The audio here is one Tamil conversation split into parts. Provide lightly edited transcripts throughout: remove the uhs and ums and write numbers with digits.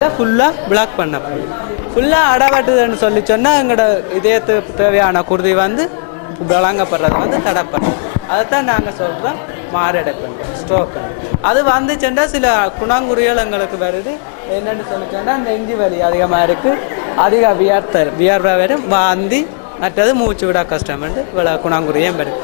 ஃபுல்லாக பிளாக் பண்ண ஃபுல்லாக அடவட்டுதுன்னு சொல்லி சொன்னால் எங்களோட இதயத்துக்கு தேவையான குருதி வந்து வழங்கப்படுறது வந்து தடைப்படும். அதைத்தான் நாங்கள் சொல்கிறோம் மாரடைப்பு ஸ்ட்ரோக்கு. அது வந்துச்சுன்னா சில குணங்குறிகள் எங்களுக்கு வருது. என்னென்னு சொல்லிச்சோன்னா நெஞ்சு வலி அதிகமாக இருக்குது, அதிக வியர்வை வரும், வாந்தி, மற்றது மூச்சு விட கஷ்டம்ட்டு இவ்வளோ குணங்குறியும் வரும்.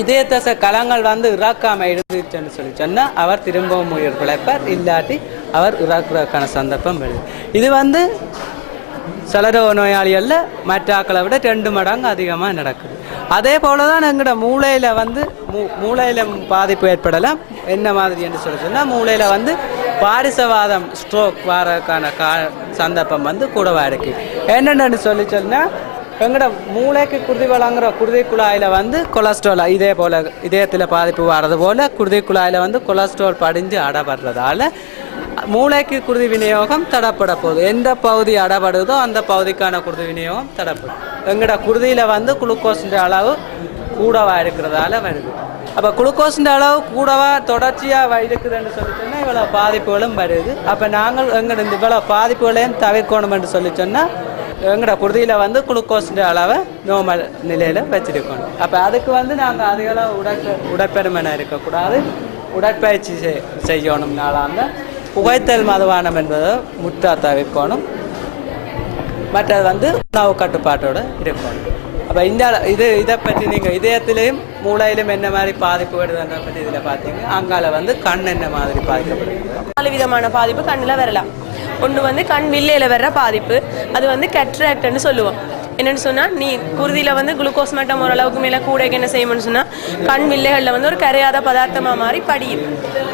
இதயத்தச கலங்கள் வந்து இறக்காமல் இருந்துச்சுன்னு சொல்லி சொன்னால் அவர் திரும்பவும் உயிர் பிழைப்பார், இல்லாட்டி அவர் இறக்குறதுக்கான சந்தர்ப்பம் வருது. இது வந்து சலரோக நோயாளிகளில் மற்ற ஆக்களை விட 2 மடங்கு அதிகமாக நடக்குது. அதே போல தான் எங்களோட மூளையில் வந்து மூளையில் பாதிப்பு ஏற்படலாம். என்ன மாதிரி என்று சொல்லி சொன்னால் மூளையில் வந்து பாரிசவாதம் ஸ்ட்ரோக் வரதுக்கான சந்தர்ப்பம் வந்து கூடவா இருக்குது. என்னென்னு சொல்லி சொன்னால் எங்களோட மூளைக்கு குருதி வழங்குற குருதி குழாயில் வந்து கொலஸ்ட்ரால் இதே போல் இதயத்தில் பாதிப்பு வர்றது போல் குருதி குழாயில் வந்து கொலஸ்ட்ரால் படிஞ்சு அடப்படுறதால மூளைக்கு குருதி விநியோகம் தடப்பட போகுது. எந்த பகுதி அடப்படுதோ அந்த பகுதிக்கான குருதி விநியோகம் தடப்படும். எங்களோட குருதியில் வந்து குளுக்கோஸிൻ്റെ அளவு கூடவா இருக்கிறதால வருது. அப்போ குளுக்கோஸிൻ്റെ அளவு கூடவா தொடர்ச்சியாக இருக்குதுன்னு சொல்லி சொன்னால் இவ்வளோ பாதிப்புகளும் வருது. அப்போ நாங்கள் எங்களோட இந்த இவ்வளோ பாதிப்புகளையும் தவிர்க்கணும் என்று சொல்லி சொன்னால் எங்களோட குருதியில் வந்து குளுக்கோஸிൻ്റെ அளவை நார்மல் நிலையில் வச்சுருக்கணும். அப்போ அதுக்கு வந்து நாங்கள் அதிகளவு உடற்பெருமனை இருக்கக்கூடாது, உடற்பயிற்சி செய்யணும்னால புகைத்தல் மதுபானம் என்பதை முற்றா தவிர்க்கணும். மற்றது வந்து உணவு கட்டுப்பாட்டோடு இருக்கணும். அப்போ இதை பற்றி நீங்கள் இதயத்திலையும் மூளையிலும் என்ன மாதிரி பாதிப்பு வருதுன்ற பற்றி இதில் பார்த்தீங்க. அங்கால வந்து கண் என்ன மாதிரி பாதிக்கப்படுது. 4 விதமான பாதிப்பு கண்ணில் வரலாம். ஒன்று வந்து கண் வில்லையில் வர்ற பாதிப்பு, அது வந்து கேட்ராக்ட்னு சொல்லுவோம். என்னென்னு சொன்னால் நீ குருதியில் வந்து குளுக்கோஸ் மட்டம் ஓரளவுக்கு மேலே கூடைக்கு என்ன செய்யணும்னு சொன்னால் கண் வில்லைகளில் வந்து ஒரு கரையாத பதார்த்தமாக மாதிரி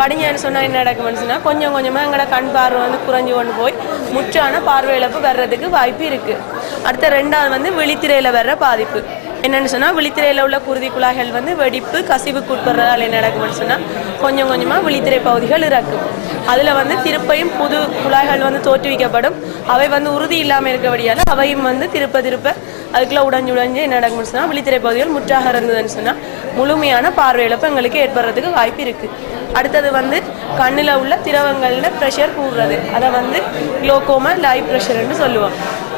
படிஞ்சேன்னு சொன்னால் என்ன நடக்கும்னு சொன்னால் கொஞ்சம் கொஞ்சமாக எங்களோட கண் பார்வை வந்து குறைஞ்சி கொண்டு போய் முற்றான பார்வை இழப்பு வர்றதுக்கு வாய்ப்பு இருக்குது. அடுத்த 2வது வந்து விழித்திரையில் வர்ற பாதிப்பு. என்னென்னு சொன்னால் விழித்திரையில் உள்ள குருதி குழாய்கள் வந்து வெடிப்பு கசிவுக்கு உட்படுறதால என்ன நடக்கும்னு சொன்னால் கொஞ்சம் கொஞ்சமாக விழித்திரை பகுதிகள் இறக்கும். அதில் வந்து திருப்பையும் புது குழாய்கள் வந்து தோற்றுவிக்கப்படும். அவை வந்து உறுதி இல்லாமல் இருக்கபடியால் அவையும் வந்து திருப்ப அதுக்குள்ளே உடைஞ்சு என்ன நடக்கும்னு சொன்னால் விழித்திரை பகுதிகள் முற்றாக இருந்ததுன்னு சொன்னால் முழுமையான பார்வை இழப்பு எங்களுக்கு ஏற்படுறதுக்கு வாய்ப்பு இருக்குது. அடுத்தது வந்து கண்ணில் உள்ள திரவங்களில் ப்ரெஷர் கூடுறது, அதை வந்து குளோக்கோமா லைவ் ப்ரெஷர்னு சொல்லுவோம்.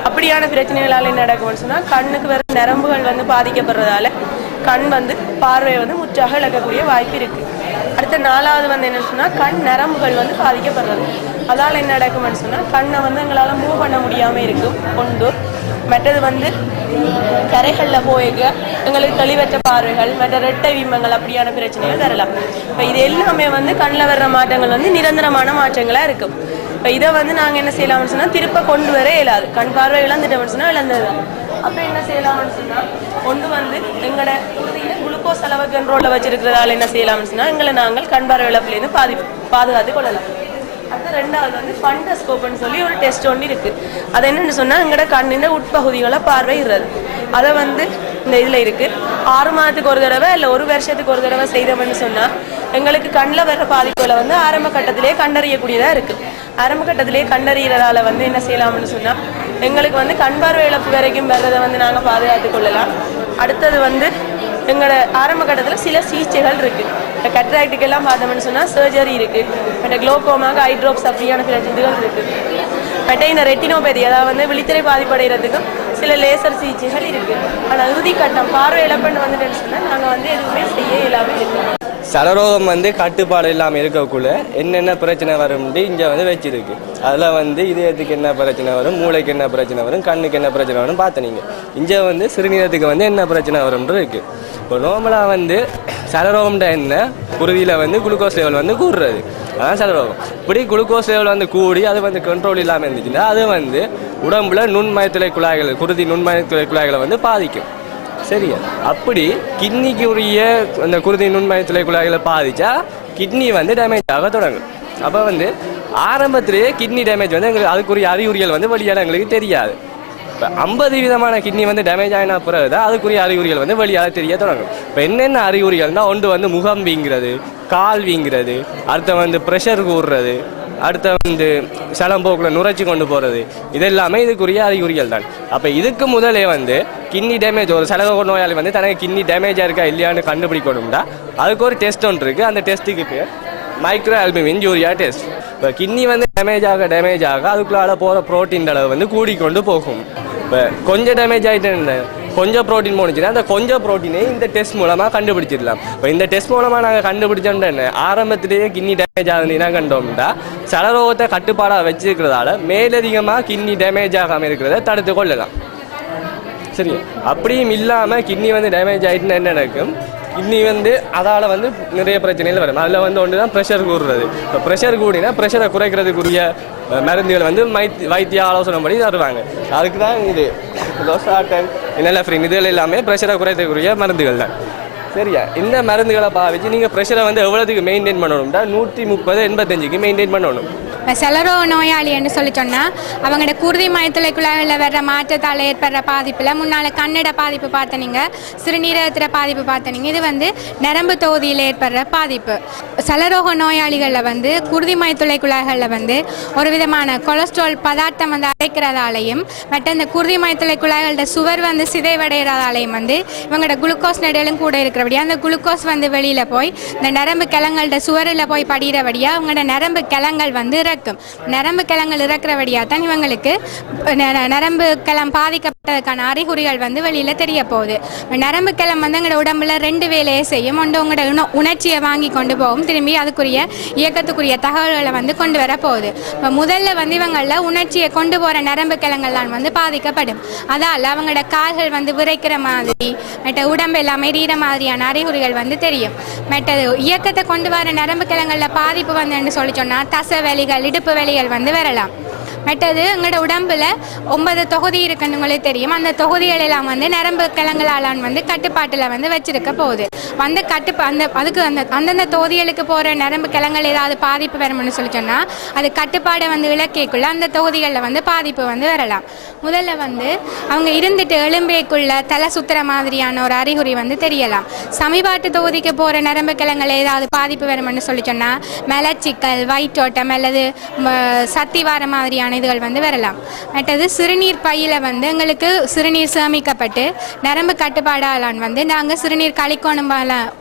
அப்படியான பிரச்சனைகளால் என்ன நடக்கும்னு சொன்னால் கண்ணுக்கு வர நரம்புகள் வந்து பாதிக்கப்படுறதால கண் வந்து பார்வையை வந்து முற்றாக இழக்கக்கூடிய வாய்ப்பு இருக்குது. அடுத்த 4வது வந்து என்னன்னு சொன்னால் கண் நரம்புகள் வந்து பாதிக்கப்படுறது. அதால் என்ன நடக்கும்னு சொன்னால் கண்ணை வந்து எங்களால் மூவ் பண்ண முடியாமல் இருக்கும் ஒன்று. மற்றது வந்து கரைகளில் போய்க்க எங்களுக்கு தெளிவற்ற பார்வைகள், மற்ற ரெட்டை விம்பங்கள் அப்படியான பிரச்சனைகள் தரலாம். இப்போ இது எல்லாமே வந்து கண்ணில் வர்ற மாற்றங்கள் வந்து நிரந்தரமான மாற்றங்களாக இருக்கும். இப்போ இதை வந்து நாங்கள் என்ன செய்யலாம்னு சொன்னால் திருப்ப கொண்டு வர இயலாது. கண் பார்வை இழந்துட்டோம்னு சொன்னால் இழந்தது தான். அப்போ என்ன செய்யலாம்னு சொன்னால் ஒன்று வந்து எங்களோட குருதியில் குளுக்கோஸ் அளவு கண்ட்ரோலில் வச்சிருக்கிறதால என்ன செய்யலாம்னு சொன்னால் எங்களை நாங்கள் கண் பார்வை இழப்புலேருந்து பாதுகாத்து கொள்ளலாம். அடுத்த 2வது வந்து ஃபண்டஸ்கோப்னு சொல்லி ஒரு டெஸ்ட் ஒன்று இருக்குது. அது என்னென்னு சொன்னால் எங்களோட கண்ணின் உட்பகுதிகளை பார்வையிடுறது. அதை வந்து இந்த இதில் இருக்குது. 6 மாதத்துக்கு ஒரு தடவை இல்லை 1 வருஷத்துக்கு ஒரு தடவை செய்தோம்னு சொன்னால் எங்களுக்கு கண்ணில் வர்ற பாதிப்புகளை வந்து ஆரம்ப கட்டத்திலே கண்டறியக்கூடியதாக இருக்குது. ஆரம்ப கட்டத்திலே கண்டறிகிறதால வந்து என்ன செய்யலாம்னு சொன்னால் எங்களுக்கு வந்து கண் பார்வை இழப்பு வரைக்கும் வர்றதை வந்து நாங்கள் பாதுகாத்து கொள்ளலாம். அடுத்தது வந்து எங்களோட ஆரம்ப கட்டத்தில் சில சிகிச்சைகள் இருக்குது. இப்போ கட்ராக்டுக்கெல்லாம் பார்த்தோம்னு சொன்னால் சர்ஜரி இருக்குது. மற்ற குளோக்கோமாக ஐ ட்ராப்ஸ் அப்படியான சில இதுகள் இருக்குது. மற்ற இந்த ரெட்டினோபதி அதாவது வந்து விழித்திரை பாதிப்படைகிறதுக்கும் சில லேசர் சிகிச்சைகள் இருக்குது. ஆனால் இறுதி கட்டம் பார்வை இழப்புன்னு வந்துட்டு சொன்னால் நாங்கள் வந்து எதுவுமே செய்ய இல்லாமல் இருக்கோம். சலரோகம் வந்து கட்டுப்பாடு இல்லாமல் இருக்கக்குள்ள என்னென்ன பிரச்சனை வரும்னு இங்கே வந்து வச்சிருக்கு. அதில் வந்து இதயத்துக்கு என்ன பிரச்சனை வரும், மூளைக்கு என்ன பிரச்சனை வரும், கண்ணுக்கு என்ன பிரச்சனை வரும் பார்த்தீங்க. இங்கே வந்து சிறுநீரத்துக்கு வந்து என்ன பிரச்சனை வரும்ன்றது இருக்குது. இப்போ நார்மலாக வந்து சலரோகம்ன்ற என்ன குருதியில் வந்து குளுக்கோஸ் லெவல் வந்து கூடுறது, அதான் சலரோகம். இப்படி குளுக்கோஸ் லெவல் வந்து கூடி அது வந்து கண்ட்ரோல் இல்லாமல் இருந்துச்சுன்னா அது வந்து உடம்புல நுண்மயத்துளை குழாய்கள் குருதி நுண்மயத்துளை குழாய்களை வந்து பாதிக்கும். சரியா? அப்படி கிட்னிக்குரிய அந்த குருதி நுண்மயத்துளை குழாய்களை பாதிச்சா கிட்னி வந்து டேமேஜ் ஆக தொடங்கும். அப்போ வந்து ஆரம்பத்திலேயே கிட்னி டேமேஜ் வந்து எங்களுக்கு அதுக்குரிய அறிகுறிகள் வந்து வெளியால் எங்களுக்கு தெரியாது. இப்போ 50 விதமான கிட்னி வந்து டேமேஜ் ஆகினா பிறகு தான் அதுக்குரிய அறிகுறிகள் வந்து வெளியால் தெரிய தொடங்கும். இப்போ என்னென்ன அறிகுறிகள்னால் ஒன்று வந்து முகம் வீங்கிறது, கால் வீங்கிறது, அடுத்த வந்து ப்ரெஷர் கூடுறது, அடுத்த வந்து சலம்போக்கில் நுரைச்சி கொண்டு போகிறது, இதெல்லாமே இதுக்குரிய அறிகுறிகள் தான். அப்போ இதுக்கு முதலே வந்து கிட்னி டேமேஜ் ஒரு சலரோக நோயாளி வந்து தனக்கு கிட்னி டேமேஜாக இருக்கா இல்லையான்னு கண்டுபிடிக்கணும்னா அதுக்கு ஒரு டெஸ்ட் ஒன்று இருக்குது. அந்த டெஸ்ட்டுக்கு பேர் மைக்ரோ ஆல்புமின் யூரியா டெஸ்ட். இப்போ கிட்னி வந்து டேமேஜ் ஆக அதுக்குள்ளால போகிற ப்ரோட்டீன் அளவு வந்து கூடிக்கொண்டு போகும். இப்போ கொஞ்சம் டேமேஜ் ஆகிட்டு கொஞ்சம் ப்ரோட்டீன் போனுச்சுன்னா அந்த கொஞ்சம் ப்ரோட்டீனை இந்த டெஸ்ட் மூலமாக கண்டுபிடிச்சிடலாம். இப்போ இந்த டெஸ்ட் மூலமாக நாங்கள் கண்டுபிடிச்சோம்னா என்ன, ஆரம்பத்திலேயே கிட்னி டேமேஜ் ஆகுதுன்னா கண்டோம்னா சலரோகத்தை கட்டுப்பாடாக வச்சுருக்கிறதால மேலதிகமாக கிட்னி டேமேஜ் ஆகாமல் இருக்கிறத தடுத்து கொள்ளலாம். சரி, அப்படியும் இல்லாமல் கிட்னி வந்து டேமேஜ் ஆகிட்டுன்னா என்ன நடக்கும், கிட்னி வந்து அதால் வந்து நிறைய பிரச்சனைகள் வரும். அதில் வந்து ஒன்று தான் ப்ரெஷர் கூடுறது. இப்போ ப்ரெஷர் கூடினா ப்ரெஷரை குறைக்கிறதுக்குரிய மருந்துகள் வந்து வைத்திய ஆலோசனை படி தருவாங்க. அதுக்கு தான் இது லோசாட்டன் இனலஃப்ரின் இதில் எல்லாமே ப்ரெஷரை குறைக்கிறதுக்குரிய மருந்துகள் தான். சரியா, இந்த மருந்துகளை பாவிச்சு நீங்கள் ப்ரெஷரை வந்து எவ்வளோத்துக்கு மெயின்டைன் பண்ணணும்னா 130/85க்கு மெயின்டைன் பண்ணணும். செலரோ நோயாளி என்று சொல்லி சொன்னால் அவங்களோட குருதி மயத்துளைக்குள்ளாவில் வர்ற மாற்றத்தால் ஏற்படுற பாதிப்பில் முன்னால் கண்ணட பாதிப்பு பார்த்தனீங்க, சிறுநீரகத்தில் பாதிப்பு பார்த்தனீங்க. இது வந்து நரம்பு தொகுதியில் ஏற்படுற பாதிப்பு. செலரோக நோயாளிகளில் வந்து குருதி மயத்துளைக்குள்ளாய்களில் வந்து ஒரு விதமான கொலஸ்ட்ரால் பதார்த்தம் வந்து அடைக்கிறதாலையும் மற்ற இந்த குருதி மயத்துளைக்குள்ளாய்களோட சுவர் வந்து சிதைவடைகிறதாலையும் வந்து இவங்களோட குளுக்கோஸ் நெடலும் கூட இருக்கிறபடியாக அந்த குளுக்கோஸ் வந்து வெளியில் போய் இந்த நரம்பு கிழங்கள்ட சுவரில் போய் படிகிறபடியாக அவங்களோட நரம்பு கிழங்கள் வந்து நரம்பு கிழங்கள் இறக்குறபடியாக தான் இவங்களுக்கு நரம்பு கிளம் பாதிக்கப்பட்டதுக்கான அறிகுறிகள் வந்து வெளியில தெரிய போகுது. நரம்பு கிளம் வந்து எங்களோட உடம்புல 2 வேலையை செய்யும். ஒன்று உங்களோட உணர்ச்சியை வாங்கி கொண்டு போகும், திரும்பி அதுக்குரிய இயக்கத்துக்குரிய தகவல்களை வந்து கொண்டு வர போகுது. இப்போ முதல்ல வந்து இவங்கள உணர்ச்சியை கொண்டு போகிற நரம்பு கிழங்கள்லாம் வந்து பாதிக்கப்படும். அதால் அவங்களோட கால்கள் வந்து விரைக்கிற மாதிரி மற்ற உடம்பு எல்லாம் எரியிற மாதிரியான அறிகுறிகள் வந்து தெரியும். மற்றது இயக்கத்தை கொண்டு வர நரம்பு கிழங்களில் பாதிப்பு வந்து சொல்லி சொன்னால் தசை வலிகள், இடுப்பு வலிகள் வந்து வரலாம். மற்றது எங்களோட உடம்புல 9 தொகுதி இருக்குன்னு உங்களுக்கு தெரியும். அந்த தொகுதிகள் எல்லாம் வந்து நரம்பு கிழங்களாலான் வந்து கட்டுப்பாட்டில் வந்து வச்சிருக்க போகுது. அந்த அதுக்கு அந்தந்த தொகுதிகளுக்கு போகிற நரம்பு கிழங்கள் ஏதாவது பாதிப்பு வரும்னு சொல்லி சொன்னால் அது கட்டுப்பாடை வந்து இலக்கைக்குள்ள அந்த தொகுதிகளில் வந்து பாதிப்பு வந்து வரலாம். முதல்ல வந்து அவங்க இருந்துட்டு எலும்பேக்குள்ள தலை சுத்துற மாதிரியான ஒரு அறிகுறி வந்து தெரியலாம். சமீபாட்டு தொகுதிக்கு போகிற நரம்பு கிழங்கள் ஏதாவது பாதிப்பு வரும்னு சொல்லி சொன்னால் மலச்சிக்கல், வயிற்றோட்டம் அல்லது சத்தி வார மாதிரியான இதுகள் வந்து வரலாம். மற்றது சிறுநீர் பையில வந்து எங்களுக்கு சிறுநீர் சேமிக்கப்பட்டு நரம்பு கட்டுப்பாடாலான் வந்து நாங்கள் சிறுநீர் கழிக்கணும்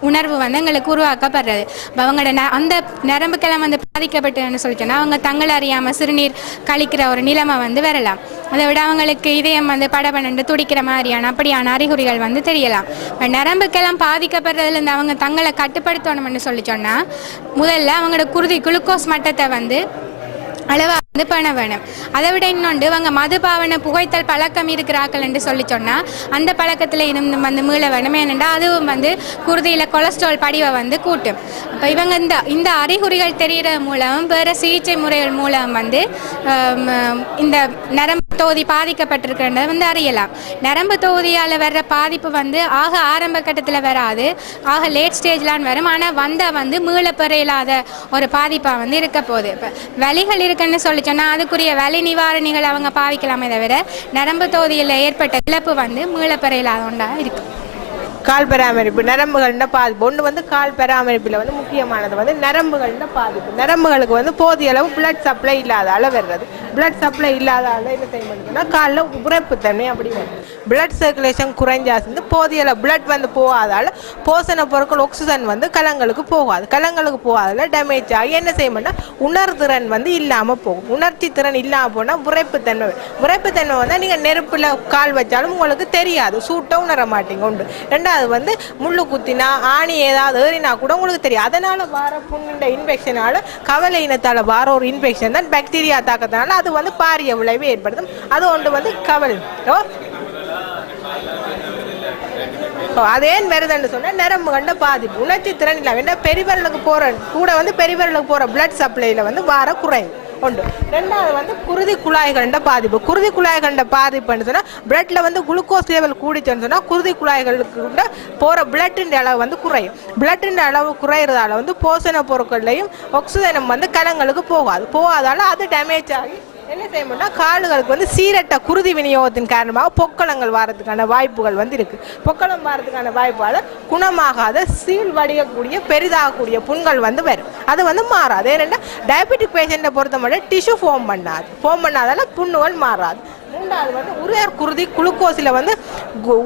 உணர்வு வந்து எங்களுக்கு உருவாக்கப்படுறது. அவங்களோட அந்த நரம்பு கிழமை வந்து பாதிக்கப்பட்டுன்னு சொல்லிச்சோன்னா அவங்க தங்களை அறியாமல் சிறுநீர் கழிக்கிற ஒரு நிலைமை வந்து வரலாம். அதை விட அவங்களுக்கு இதயம் வந்து படபடண்டு துடிக்கிற மாதிரியான அப்படியான அறிகுறிகள் வந்து தெரியலாம். நரம்பு கிழம் பாதிக்கப்படுறதுலேருந்து அவங்க தங்களை கட்டுப்படுத்தணும்னு சொல்லி சொன்னால் முதல்ல அவங்களோட குளுக்கோஸ் மட்டத்தை வந்து அளவாக வந்து பண்ண வேணும். அதை விட இன்னொன்று இவங்க மதுபாவனை புகைத்தல் பழக்கம் இருக்கிறார்கள் என்று சொல்லி சொன்னால் அந்த பழக்கத்தில் இருந்து வந்து மீள வேணும். ஏனென்றா அதுவும் வந்து குருதியில் கொலஸ்ட்ரால் படிவை வந்து கூட்டும். அப்போ இவங்க இந்த அறிகுறிகள் தெரிகிற மூலம் வேறு சிகிச்சை முறைகள் மூலம் வந்து இந்த நரம்பு தொகுதி பாதிக்கப்பட்டிருக்கிறத வந்து அறியலாம். நரம்பு தொகுதியால் வர்ற பாதிப்பு வந்து ஆக ஆரம்ப கட்டத்தில் வராது, ஆக லேட் ஸ்டேஜ்லான்னு வரும். ஆனால் வந்தால் வந்து மீளப்பெறையில்லாத ஒரு பாதிப்பாக வந்து இருக்க போகுது. இப்போ வலிகள் இருக்குன்னு சொல்லி சொன்னால் அதுக்குரிய வலி நிவாரணிகள் அவங்க பாவிக்கலாமே தவிர நரம்பு தொகுதியில் ஏற்பட்ட இழப்பு வந்து மீளப்பெறையில்லாத ஒன்றாக இருக்குது. கால் பராமரிப்பு, நரம்புகள்ன பாதிப்பு. ஒன்று வந்து கால் பராமரிப்பில் வந்து முக்கியமானது வந்து நரம்புகள்ன பாதிப்பு. நரம்புகளுக்கு வந்து போதிய அளவு பிளட் சப்ளை இல்லாத அளவு வர்றது. பிளட் சப்ளை இல்லாத அளவு என்ன செய்ய முடியும்னா காலில் உரைப்புத்தன்மை அப்படி வரும். பிளட் சர்க்குலேஷன் குறைஞ்சாந்து போதிய அளவு பிளட் வந்து போகாதால் போசன பொருட்கள் ஆக்சிஜன் வந்து கலங்களுக்கு போகாது. கலங்களுக்கு போகாதால் டேமேஜ் ஆகி என்ன செய்யணும்னா உணர்திறன் வந்து இல்லாமல் போகும். உணர்ச்சி திறன் இல்லாமல் போனால் உரைப்புத்தன்மை. உரைப்புத்தன்மை வந்து நீங்கள் நெருப்பில் கால் வச்சாலும் உங்களுக்கு தெரியாது, சூட்டை உணர மாட்டீங்க. உண்டு. ரெண்டாவது வந்து முள்ளு குத்தினா ஆணி ஏதாவது ஏறினா கூட உங்களுக்கு தெரியும். அதனால வர புண்ணின்ற இன்ஃபெக்ஷனால கவலை இனத்தால் வர ஒரு இன்ஃபெக்ஷன் தான் பாக்டீரியா தாக்கத்தினால அது வந்து பாரிய விளைவு ஏற்படுத்தும். அது ஒன்று வந்து கவலை. அதே வருதுன்னு சொன்னால் நரம்பு கண்ட பாதிப்பு, உணர்ச்சி திறன் இல்லாமல் பெரிவரலுக்கு போகிற கூட வந்து பெரிவரலுக்கு போகிற பிளட் சப்ளையில் வந்து வார குறையும் உண்டு. ரெண்டாவது வந்து குருதி குழாய்கள்ட பாதிப்பு. குருதி குழாய்கள்ட பாதிப்புன்னு சொன்னால் பிளட்ல வந்து குளுக்கோஸ் லெவல் கூடிச்சுன்னு சொன்னால் குருதி குழாய்களுக்கு போகிற பிளட்டின் அளவு வந்து குறையும். பிளட்டின் அளவு குறையிறதால வந்து போஷண பொருட்கள்லையும் ஆக்சிஜனும் வந்து கலங்களுக்கு போகாதால அது டேமேஜ் ஆகி என்ன செய்யணும்னா கால்களுக்கு வந்து சீரட்ட குருதி விநியோகத்தின் காரணமாக பொக்களங்கள் வாரத்துக்கான வாய்ப்புகள் வந்து இருக்கு. பொக்களம் வாரத்துக்கான வாய்ப்பால் குணமாகாத சீல் வடியக்கூடிய பெரிதாகக்கூடிய புண்கள் வந்து வரும். அது வந்து மாறாது. ஏன்னா டயபெட்டிக் பேஷண்ட்டை பொறுத்த மட்டும் டிஷ்யூ ஃபார்ம் பண்ணாதால புண்ணுகள் மாறாது. மூன்றாவது வந்து உயர் குருதி குளுக்கோஸில் வந்து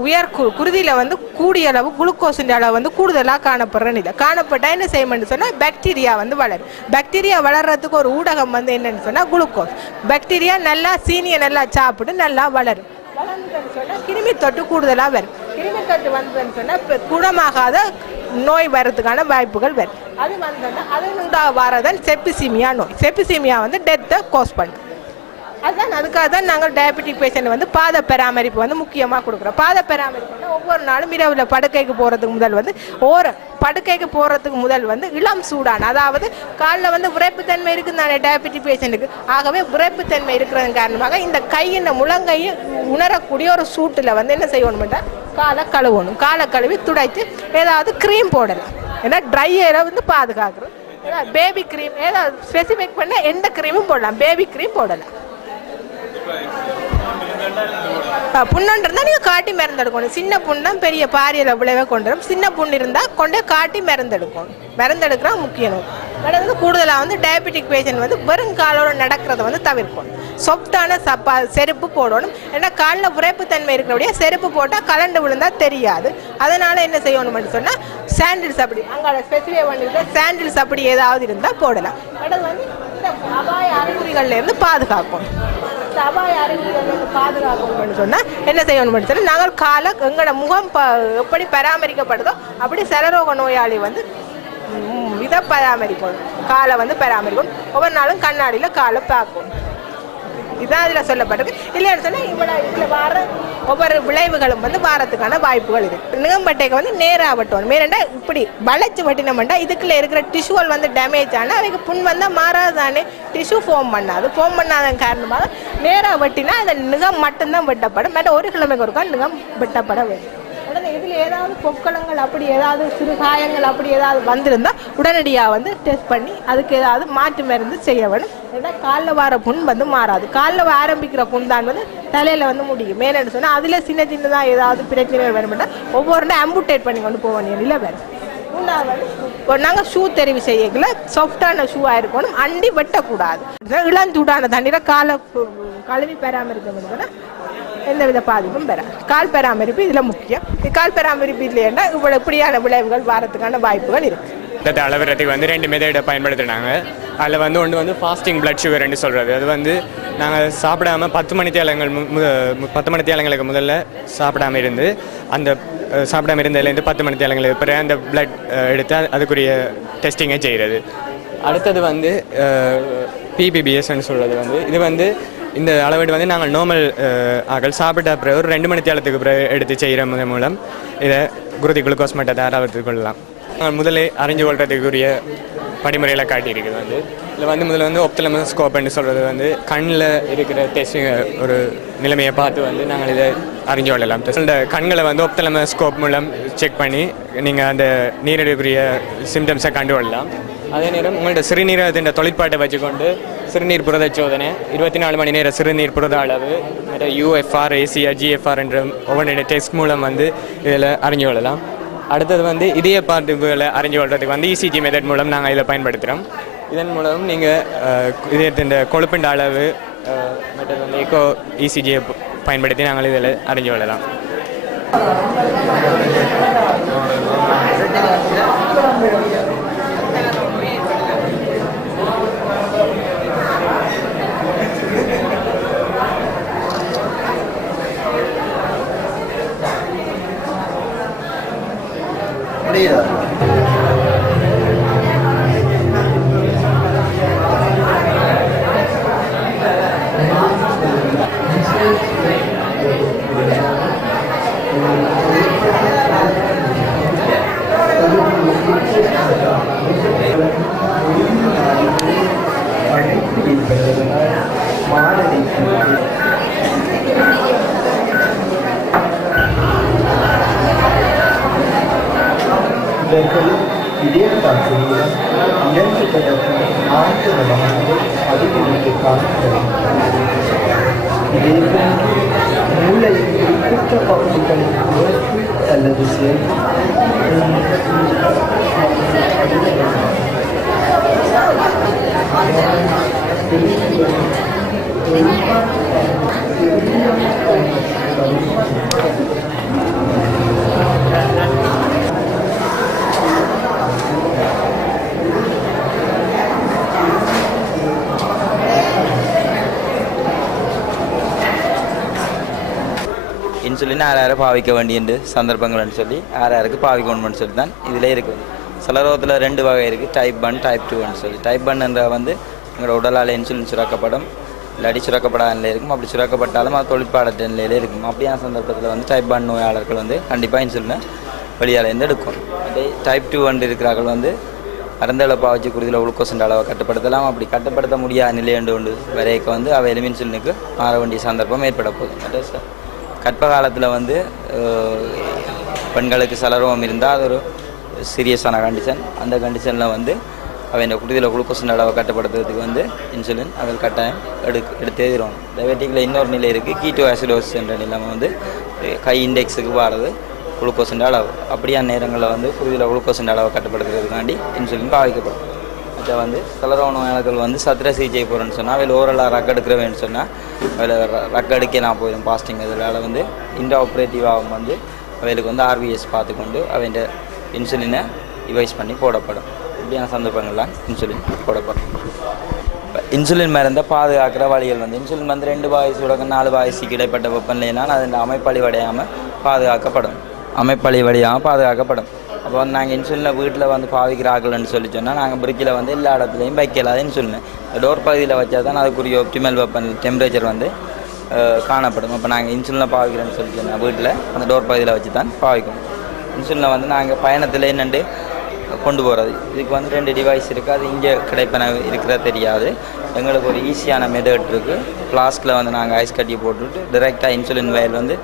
உயர் குருதியில் வந்து கூடிய அளவு குளுக்கோஸின் அளவு வந்து கூடுதலாக காணப்படுற நிலை. காணப்பட்டால் என்ன செய்யணும்னு சொன்னால் பாக்டீரியா வந்து வளரும். பாக்டீரியா வளர்கிறதுக்கு ஒரு ஊடகம் வந்து என்னன்னு சொன்னால் குளுக்கோஸ். பாக்டீரியா நல்லா சீனியை நல்லா சாப்பிட்டு நல்லா வளரும். வளர்ந்துன்னு சொன்னால் கிருமி தொட்டு கூடுதலாக வரும். கிருமி தொட்டு வந்ததுன்னு சொன்னால் குணமாகாத நோய் வர்றதுக்கான வாய்ப்புகள் வரும். அது வந்தோன்னா அது வரதான் செப்டிசீமியா நோய். செப்டிசீமியா வந்து டெத்தை கோஸ் பண்ணும். அதுதான் அதுக்காக தான் நாங்கள் டயபெட்டிக் பேஷண்ட் வந்து பாத பராமரிப்பு வந்து முக்கியமாக கொடுக்குறோம். பாத பராமரிப்புனா ஒவ்வொரு நாளும் இரவில் படுக்கைக்கு போகிறதுக்கு முதல் வந்து இளம் சூடான, அதாவது காலில் வந்து விரைப்புத்தன்மை இருக்குது தானே டயபெட்டிக் பேஷண்ட்டுக்கு. ஆகவே விரைப்புத்தன்மை இருக்கிறது காரணமாக இந்த கையின் முழங்கையை உணரக்கூடிய ஒரு சூட்டில் வந்து என்ன செய்யணும்னா காலை கழுவணும். காலை கழுவி துடைத்து ஏதாவது க்ரீம் போடலாம். ஏன்னா ட்ரை ஏரை வந்து பாதுகாக்கிறோம். ஏதாவது பேபி க்ரீம் ஏதாவது ஸ்பெசிஃபிக் பண்ண எந்த க்ரீமும் போடலாம். பேபி க்ரீம் போடலாம். புண்ணு இருந்தால் நீங்கள் காட்டி மருந்தெடுக்கணும். சின்ன புண்ணு பெரிய பாரியல விளைவை கொண்டு வரும். சின்ன புண்ணு இருந்தால் கொண்டே காட்டி மருந்தெடுக்கணும். மருந்தெடுக்கிறா முக்கியம். வந்து கூடுதலாக வந்து டயபெட்டிக் பேஷண்ட் வந்து வெறுங்காலோடு நடக்கிறத வந்து தவிர்க்கணும். சொப்டான செருப்பு போடணும். ஏன்னா காலில் விரைப்புத்தன்மை இருக்கிறபடியே செருப்பு போட்டால் கலண்டு விழுந்தால் தெரியாது. அதனால் என்ன செய்யணும்னு சொன்னால் சாண்டில்ஸ் அப்படி அங்கே ஸ்பெசிஃபை பண்ணிட்டு சாண்டில்ஸ் அப்படி ஏதாவது இருந்தால் போடலாம். அது வந்து இந்த அபாய அறிகுறிகள்லேருந்து பாதுகாக்கும். அபாய அறிகுறிகள்லேருந்து பாதுகாக்கணும்னு சொன்னால் என்ன செய்யணும்னு சொன்னால் நாங்கள் காலை எங்களோட முகம் எப்படி பராமரிக்கப்படுதோ அப்படி சரரோக நோயாளி வந்து இதை பராமரிக்கணும். காலை வந்து பராமரிக்கணும். ஒவ்வொரு நாளும் கண்ணாடியில் காலை பார்க்கணும். இதுதான் இதில் சொல்லப்பட்டிருக்கு. இல்லைன்னு சொன்னால் இதில் வர ஒவ்வொரு விளைவுகளும் வந்து வாரத்துக்கான வாய்ப்புகள் இருக்குது. நிகம்பட்டைக்கு வந்து நேராக வெட்டணும். மேலே இப்படி வளைச்சு வெட்டினோம்னா இதுக்குள்ளே இருக்கிற டிஷ்யூவல் வந்து டேமேஜ் ஆனால் அவைக்கு புண் வந்தால் மாறாதானே, டிஷ்யூ ஃபார்ம் பண்ணாது. ஃபார்ம் பண்ணாதன் காரணமாக நேராக வெட்டினா அந்த நிகம் மட்டும்தான் வெட்டப்படும். மற்ற ஒரு கிழமைக்கு ஒருக்கா நிகம் வெட்டப்பட வேண்டும். உடனே இதில் ஏதாவது பொக்களங்கள் அப்படி ஏதாவது சிறு காயங்கள் அப்படி ஏதாவது வந்திருந்தால் உடனடியாக வந்து டெஸ்ட் பண்ணி அதுக்கு ஏதாவது மாற்று மருந்து செய்ய வேணும். ஏன்னா காலில் வர புண் வந்து மாறாது. காலில் ஆரம்பிக்கிற புண் தான் வந்து தலையில் வந்து முடியும். மேலேன்னு சொன்னால் அதில் சின்ன சின்னதாக ஏதாவது பிரச்சனைகள் வேணும்னா ஒவ்வொரு ஆம்புட்டேட் பண்ணி கொண்டு போக வேண்டிய நிலை வேணும். நாங்கள் ஷூ தெரிவு செய்யல சாஃப்டான ஷூவாக இருக்கணும். அண்டி வெட்டக்கூடாது. இளஞ்சூடான தண்ணீரை காலை கழுவி பராமரிக்க வேணும்னா எந்தவித பாதிப்பும் பெற. கால் பராமரிப்பு இதில் முக்கியம். கால் பராமரிப்பு இல்லைன்னா இவ்வளோ இப்படியான விளைவுகள் வரதுக்கான வாய்ப்புகள் இருக்குது. ரத்தத்தை அளவுறதுக்கு வந்து 2 மெத்தடை பயன்படுத்துனாங்க. அதில் வந்து ஒன்று வந்து ஃபாஸ்டிங் பிளட் சுகர்ன்னு சொல்கிறது. அது வந்து நாங்கள் சாப்பிடாமல் 10 மணித்தியாலங்களுக்கு முதல்ல சாப்பிடாமல் இருந்து அந்த சாப்பிடாமல் இருந்ததுலேருந்து 10 மணித்தியாலங்களுக்கு பிறகு அந்த பிளட் எடுத்து அதுக்குரிய டெஸ்டிங்கை செய்கிறது. அடுத்தது வந்து பிபிபிஎஸ்ன்னு சொல்கிறது வந்து இது வந்து இந்த அளவீடு வந்து நாங்கள் நார்மல் ஆக்கள் சாப்பிட்ட பிறகு ஒரு 2 மணித்தியாலத்துக்கு பிறகு எடுத்து செய்கிற மூலம் இதை குருதி குளுக்கோஸ் மட்டத்தை அளவெடுத்து கொள்ளலாம். நாங்கள் முதலே அறிஞ்சு கொள்றதுக்குரிய படிமுறையில் காட்டியிருக்குது. வந்து இதில் வந்து முதல்ல வந்து ஒப்தலமோஸ்கோப்னு சொல்கிறது வந்து கண்ணில் இருக்கிற டெஸ்டிங் ஒரு நிலைமையை பார்த்து வந்து நாங்கள் இதை அறிஞ்சு கொள்ளலாம். இந்த கண்களை வந்து ஒப்தலமோஸ்கோப் மூலம் செக் பண்ணி நீங்கள் அந்த நீரிழிவுக்குரிய சிம்டம்ஸை கண்டுகொள்ளலாம். அதே நேரம் உங்களோட சிறுநீரகத்தின் தொழிற்பாட்டை வச்சுக்கொண்டு சிறுநீர் புரத சோதனை 24 மணி நேர சிறுநீர் புரத அளவு UFR ACR GFR என்ற ஒவ்வொரு டெஸ்ட் மூலம் வந்து இதில் அறிஞ்சு கொள்ளலாம். அடுத்தது வந்து இதய பாதிப்புகளை அறிஞ்சு கொள்றதுக்கு வந்து ECG மெத்தட் மூலம் நாங்கள் இதை பயன்படுத்துகிறோம். இதன் மூலம் நீங்கள் இதயத்தின் கொழுப்பின் அளவு மற்றது வந்து எக்கோ ECGயை பயன்படுத்தி நாங்கள் இதில் அறிஞ்சு கொள்ளலாம். அல்லது இன்சுலின் யார் பாவிக்க வேண்டிய சந்தர்ப்பங்கள்னு சொல்லி யாருக்கு பாவிக்கணும்னு சொல்லி தான் இதில் இருக்குது. சலரோகத்தில் 2 வகை இருக்குது, டைப் 1 டைப் 2ன்னு சொல்லி. டைப் 1 வந்து எங்களோட உடலால் இன்சுலின் சுரக்கப்படும், இல்லாட்டி சுரக்கப்படாத நிலையில் இருக்கும். அப்படி சுரக்கப்பட்டாலும் அது தொழிற்பாடற்ற நிலையில் இருக்கும். அப்படியான சந்தர்ப்பத்தில் வந்து டைப் 1 நோயாளர்கள் வந்து கண்டிப்பாக இன்சுலினை வெளியாலேருந்து எடுக்கும். அதே டைப் 2 வந்து இருக்கிறார்கள் வந்து மருந்துகளை பாவிச்சு குருதியில் குளுக்கோஸின் அளவை கட்டுப்படுத்தலாம். அப்படி கட்டுப்படுத்த முடியாத நிலையண்டு உண்டு வரைக்கும் வந்து அவையிலும் இன்சுலினுக்கு மாற வேண்டிய சந்தர்ப்பம் ஏற்பட போகுது. அதே கர்ப்ப காலத்தில் வந்து பெண்களுக்கு சலரோகம் இருந்தால் அது ஒரு சீரியஸான கண்டிஷன். அந்த கண்டிஷனில் வந்து அவை இந்த குருதியில் குளுக்கோஸின் அளவை கட்டுப்படுத்துறதுக்கு வந்து இன்சுலின் அதில் கட்டாயம் எடுத்தே தருவோம். டயபெட்டிக்கில் இன்னொரு நிலை இருக்குது, கீட்டோ ஆசிடோசிஸ் என்ற நிலைமை வந்து கை இண்டெக்ஸுக்கு வாரது குளுக்கோஸின் அளவு. அப்படியான நேரங்களில் வந்து குருதியில் குளுக்கோஸின் அளவை கட்டுப்படுத்துறதுக்காண்டி இன்சுலின் பாவிக்கப்படும். அதை வந்து சலரோக நோயாளர்கள் வந்து சத்திர சிகிச்சை போகிறேன்னு சொன்னால் அவையில் ஓரலாக ரக்க எடுக்கிறவேன்னு சொன்னால் அதில் ரக்க எடுக்கலாம் போயிடும் பாஸ்டிங். இதனால் வந்து இன்ட்ரா ஆப்ரேட்டிவாகவும் வந்து அவைகளுக்கு வந்து ஆர்விஎஸ் பார்த்துக்கொண்டு அவைண்ட இன்சுலினை டிவைஸ் பண்ணி போடப்படும். இப்படியான சந்தர்ப்பங்கள்லாம் இன்சுலின் போடப்படும். இன்சுலின் மருந்தை பாதுகாக்கிற வழிகள் வந்து இன்சுலின் வந்து 2 வயசு தொடக்கம் 4 வயசுக்கு இடைப்பட்ட வெப்பநிலையினால் அது அமைப்பழிவடையாமல் பாதுகாக்கப்படும். அப்போ வந்து நாங்கள் இன்சுலினை வீட்டில் வந்து பாவிக்கிறார்கள்னு சொல்லி சொன்னால் நாங்கள் பிரிக்கில் வந்து எல்லா இடத்துலையும் வைக்கலாத இன்சுலின் டோர் பகுதியில் வச்சா தான் அதுக்குரிய ஒப்டிமல் வெப்பன் டெம்பரேச்சர் வந்து காணப்படும். அப்போ நாங்கள் இன்சுலினை பாவிக்கிறேன்னு சொல்லி சொன்னால் வீட்டில் அந்த டோர் பகுதியில் வச்சு தான் பாவிக்கணும். இன்சுலினை வந்து நாங்கள் பயணத்தில் என்னென்று கொண்டு போகிறது, இதுக்கு வந்து 2 டிவைஸ் இருக்குது. அது இங்கே கிடைப்பன இருக்கிறது தெரியாது. எங்களுக்கு ஒரு ஈஸியான மெத்தட் இருக்குது. ஃப்ளாஸ்கில் வந்து நாங்கள் ஐஸ் கட்டி போட்டுவிட்டு டிரெக்டாக இன்சுலின் வயல் வந்து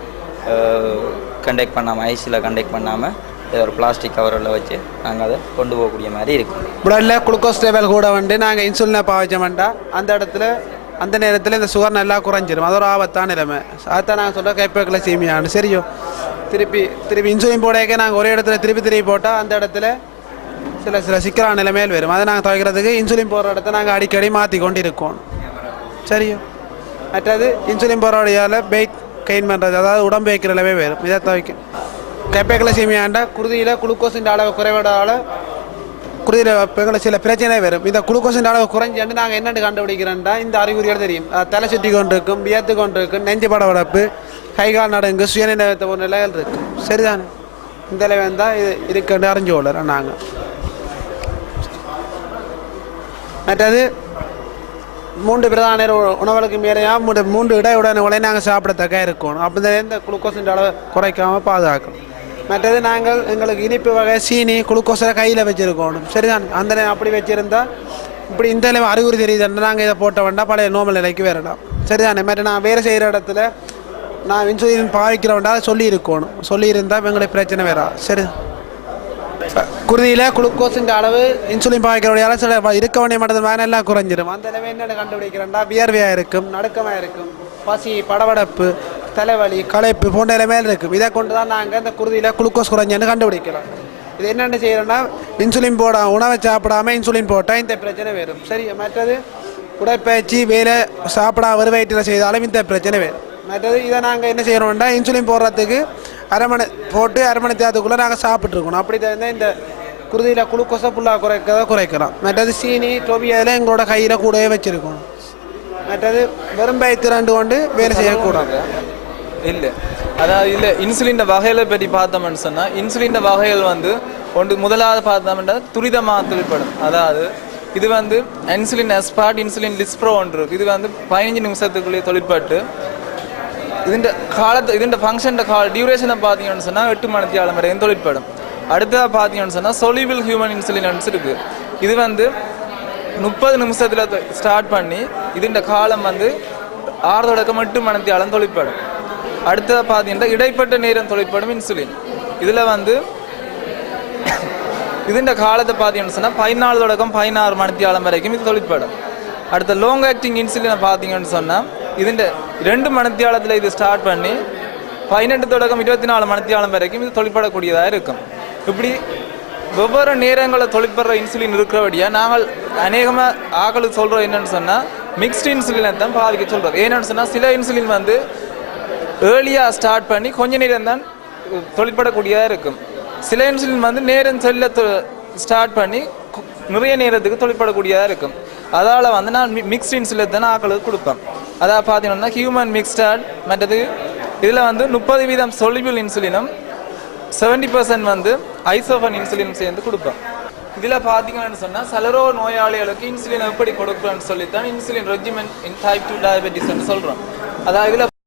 கண்டெக்ட் பண்ணாமல் ஐஸில் கண்டெக்ட் பண்ணாமல் ஒரு பிளாஸ்டிக் கவரில் வச்சு நாங்கள் அதை கொண்டு போகக்கூடிய மாதிரி இருக்குது. உடலில் குளுக்கோஸ் லெவல் கூட வந்து நாங்கள் இன்சுலினை பாவிச்சோம்டா அந்த நேரத்தில் இந்த சுகர் நல்லா குறைஞ்சிடும். அது ஒரு ஆபத்தான நிலைமை. அதான் நாங்கள் சொல்கிற ஹைப்போகிளைசீமியான்னு சரியோ திருப்பி இன்சுலின் போடையே நாங்கள் ஒரே இடத்துல திருப்பி போட்டால் அந்த இடத்துல சில சிக்கலான நிலைமையில் வரும். அதை நாங்கள் துவைக்கிறதுக்கு இன்சுலின் போடுற இடத்த நாங்கள் அடிக்கடி மாற்றி கொண்டு இருக்கோம். சரியோ மற்றது இன்சுலின் போடுறதால வெயிட் கெயின் பண்ணுறது, அதாவது உடம்பு வைக்கிற நிலைமை வரும். இதை துவைக்கும். ஹைப்போகிளைசீமியாண்டா குருதியில் குளுக்கோஸின் அளவு குறைவதால் குருதியில் சில பிரச்சனை வரும். இந்த குளுக்கோஸின் அளவு குறைஞ்சாண்டு நாங்கள் என்னென்னு கண்டுபிடிக்கிறோம்டா இந்த அறிகுறிகள் தெரியும். தலை சுற்றி கொண்டு இருக்கும், வியர்த்து கொண்டு இருக்கும், நெஞ்சு படவடப்பு, கைகால் நடுங்கு, சுயநினைவத்தை போன்ற நிலைகள் இருக்குது. சரிதானே? இந்த நிலை வந்தால் இது இருக்குன்னு அறிஞ்சு கொள்ளுறோம் நாங்கள். மற்றது 3 பிரதான உணவுகளுக்கு மேலேயாக 3 இடையுடனே நாங்கள் சாப்பிடத்தக்க இருக்கணும். அப்போ இந்த குளுக்கோஸின் அளவு குறைக்காமல் பாதுகாக்கணும். மற்றது நாங்கள் எங்களுக்கு இனிப்பு வகை சீனி குளுக்கோஸில் கையில் வச்சுருக்கணும். சரிதான்? அந்த அப்படி வச்சுருந்தா இப்படி இந்த நிலைமை அறிகுறி தெரியுதுன்னா நாங்கள் இதை போட்ட வேண்டாம், பழைய நோமல் நிலைக்கு வரலாம். சரிதானே? மற்ற நான் வேறு செய்கிற இடத்துல நான் இன்சுலின் பாவிக்கிறவன்டா சொல்லியிருந்தால் எங்களுக்கு பிரச்சனை வராது. சரி, குருதியில் குளுக்கோஸின் அளவு இன்சுலின் பாவிக்கிறவடையால் சில இருக்க வேண்டிய மட்டத்தில் மேலே எல்லாம் குறைஞ்சிடும். அந்த நிலைமை என்னென்ன கண்டுபிடிக்கிறேன்டா வியர்வையாக இருக்கும், நடுக்கமாக இருக்கும், பசி, படவடப்பு, தலைவலி, களைப்பு போன்ற நிலைமையில் இருக்கும். இதை கொண்டு தான் நாங்கள் இந்த குருதியில் குளுக்கோஸ் குறைஞ்சன்னு கண்டுபிடிக்கிறோம். இது என்னென்ன செய்யறோம்னா இன்சுலின் உணவை சாப்பிடாமல் இன்சுலின் போட்டால் இந்த பிரச்சனை வரும். சரி, மற்றது உடற்பயிற்சி வேலை சாப்பிடாம ஒரு வயிற்றில் செய்தாலும் இந்த பிரச்சனை வரும். மற்றது இதை நாங்கள் என்ன செய்யறோம்னா இன்சுலின் போடுறதுக்கு அரை மணி நேரத்துக்குள்ளே நாங்கள் சாப்பிட்ருக்கணும். அப்படி தான் இந்த குருதியில் குளுக்கோஸை ஃபுல்லாக குறைக்கலாம். மற்றது சீனி டொபியெல்லாம் எங்களோட கையில் கூடவே வச்சுருக்கணும். மற்றது வெறும் வயிற்று கொண்டு வேலை செய்யக்கூடாது. இல்லை, அதாவது இல்லை இன்சுலின் வகைகளை பற்றி பார்த்தோம்னு சொன்னால் இன்சுலின் வகைகள் வந்து முதலாவது பார்த்தோம்னா துரிதமாக தொழிற்படும். அதாவது இது வந்து இன்சுலின் எஸ்பார்ட், இன்சுலின் லிஸ்ப்ரோ ஒன்று. இது வந்து 15 நிமிஷத்துக்குள்ளேயே தொழிற்பட்டு ഇതിൻ്റെ ഫംഗ്ഷൻ്റെ ഡ്യൂറേഷനെ பார்த்தீங்கன்னு சொன்னால் 8 மணித்தியாலம் வரையும் தொழிற்படும். அடுத்ததாக பார்த்தீங்கன்னு சொன்னால் சொலிபிள் ஹியூமன் இன்சுலின்ஸ் இருக்குது. இது வந்து 30 நிமிஷத்தில் ஸ்டார்ட் பண்ணி ഇതിൻ്റെ காலம் வந்து 6 தொடக்கம் 8 மணித்தியாலம் தொழிற்படும். அடுத்ததாக பார்த்தீங்கன்னா இடைப்பட்ட நேரம் தொழிற்படும் இன்சுலின். இதில் வந்து ഇതിൻ്റെ காலத்தை பார்த்தீங்கன்னு சொன்னால் 14 தொடக்கம் 16 மணித்தியாலம் வரைக்கும் இது தொழிற்படும். அடுத்த லாங் ஆக்டிங் இன்சுலினை பார்த்தீங்கன்னு சொன்னால் ഇതിൻ്റെ 2 மணித்தியாலத்தில் இது ஸ்டார்ட் பண்ணி 18 தொடக்கம் 24 மணித்தியாலம் வரைக்கும் இது தொழிற்படக்கூடியதாக இருக்கும். இப்படி வெவ்வேறு நேரங்களில் தொழிற்படுற இன்சுலின் இருக்கிறபடியாக நாங்கள் அநேகமாக ஆக்களுக்கு சொல்கிறோம் என்னென்னு சொன்னால் மிக்ஸ்டு இன்சுலினை தான் பாதிக்க சொல்கிறோம். ஏன்னு சொன்னால் சில இன்சுலின் வந்து ஏர்லியாக ஸ்டார்ட் பண்ணி கொஞ்ச நேரம் தான் தொழிற்படக்கூடியதாக இருக்கும். சில இன்சுலின் வந்து நேரம் செல்ல ஸ்டார்ட் பண்ணி நிறைய நேரத்துக்கு தொழிற்படக்கூடியதாக இருக்கும். அதால் வந்து நான் மிக்ஸ்ட் இன்சுலின் தான் ஆக்களுக்கு கொடுப்பேன். அதாவது பார்த்தீங்கன்னா ஹியூமன் மிக்ஸ்டாட் மற்றது இதில் வந்து 30% சொலிபிள் இன்சுலினும் 70% வந்து ஐசோஃபன் இன்சுலினும் சேர்ந்து கொடுப்பேன். இதில் பார்த்தீங்கன்னு சொன்னால் சலரோ நோயாளிகளுக்கு இன்சுலின் எப்படி கொடுக்குறேன்னு சொல்லித்தான் இன்சுலின் ரெஜிமெண்ட் இன் டைப் 2 டயபெட்டிஸ்ன்னு சொல்கிறோம். அதாவது இதில்